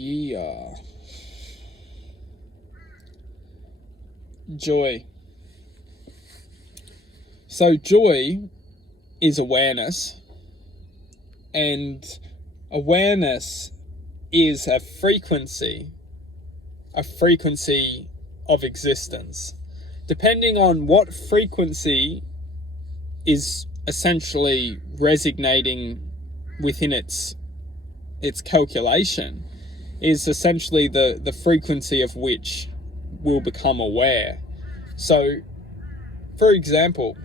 Yeah. Joy. So joy is awareness, and awareness is a frequency of existence. Depending on what frequency is essentially resonating within its calculation, is essentially the frequency of which will become aware. So, for example,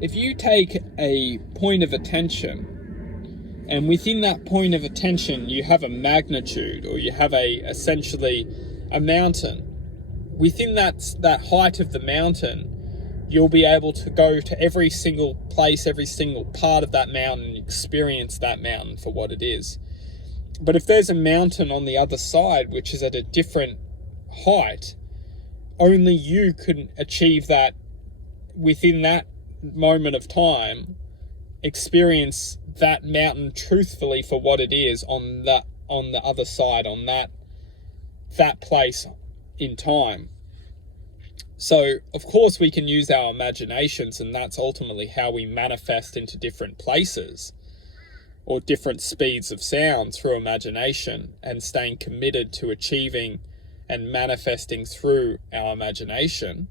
if you take a point of attention, and within that point of attention you have a magnitude, or you have essentially a mountain, within that height of the mountain, you'll be able to go to every single place, every single part of that mountain, and experience that mountain for what it is. But if there's a mountain on the other side which is at a different height, only you can achieve that within that moment of time, experience that mountain truthfully for what it is on the other side, on that place in time. So of course we can use our imaginations, and that's ultimately how we manifest into different places or different speeds of sound, through imagination, and staying committed to achieving and manifesting through our imagination.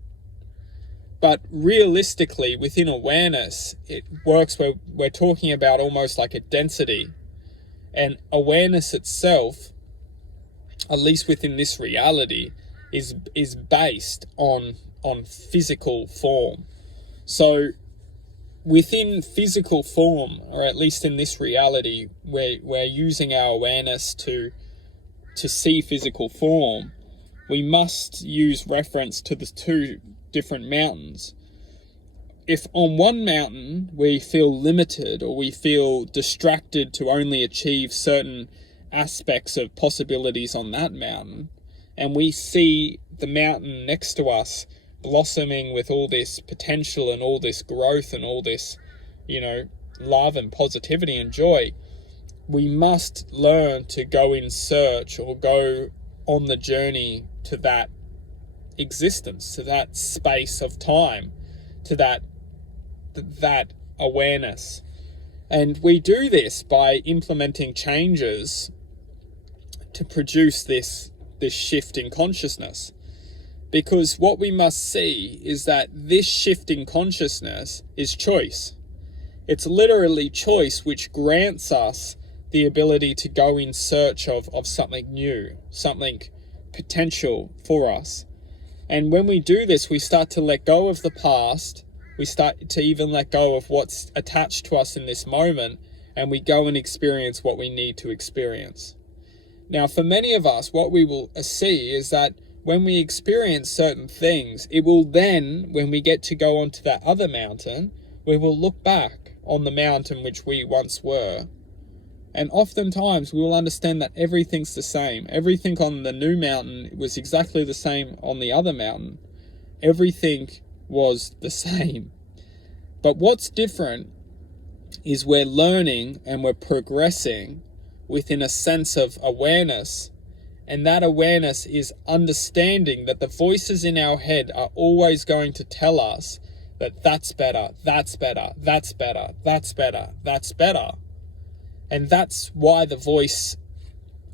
But realistically, within awareness, it works where we're talking about almost like a density. And awareness itself, at least within this reality, is based on physical form. So within physical form, or at least in this reality, we're using our awareness to see physical form. We must use reference to the two different mountains. If on one mountain we feel limited, or we feel distracted to only achieve certain aspects of possibilities on that mountain, and we see the mountain next to us blossoming with all this potential and all this growth and all this, love and positivity and joy, we must learn to go in search, or go on the journey to that existence, to that space of time, to that awareness. And we do this by implementing changes to produce this shift in consciousness. Because what we must see is that this shift in consciousness is choice. It's literally choice which grants us the ability to go in search of something new, something potential for us. And when we do this, we start to let go of the past. We start to even let go of what's attached to us in this moment, and we go and experience what we need to experience. Now, for many of us, what we will see is that when we experience certain things, it will then, when we get to go onto that other mountain, we will look back on the mountain which we once were. And oftentimes we will understand that everything's the same. Everything on the new mountain was exactly the same on the other mountain. Everything was the same. But what's different is we're learning and we're progressing within a sense of awareness. And that awareness is understanding that the voices in our head are always going to tell us that that's better, that's better, that's better, that's better, that's better. And that's why the voice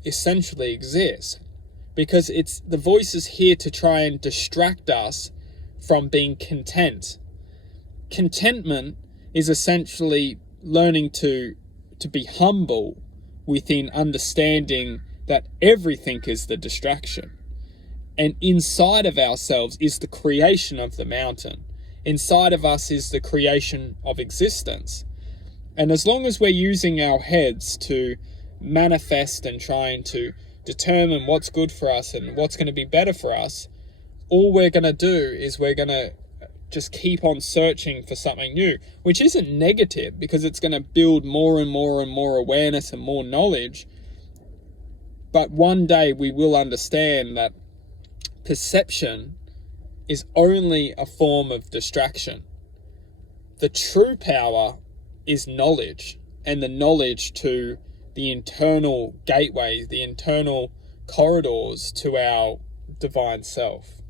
essentially exists. Because the voice is here to try and distract us from being content. Contentment is essentially learning to be humble within understanding that everything is the distraction. And inside of ourselves is the creation of the mountain. Inside of us is the creation of existence. And as long as we're using our heads to manifest and trying to determine what's good for us and what's going to be better for us, all we're going to do is we're going to just keep on searching for something new, which isn't negative, because it's going to build more and more and more awareness and more knowledge. But one day we will understand that perception is only a form of distraction. The true power is knowledge. and the knowledge to the internal gateway, the internal corridors to our divine self.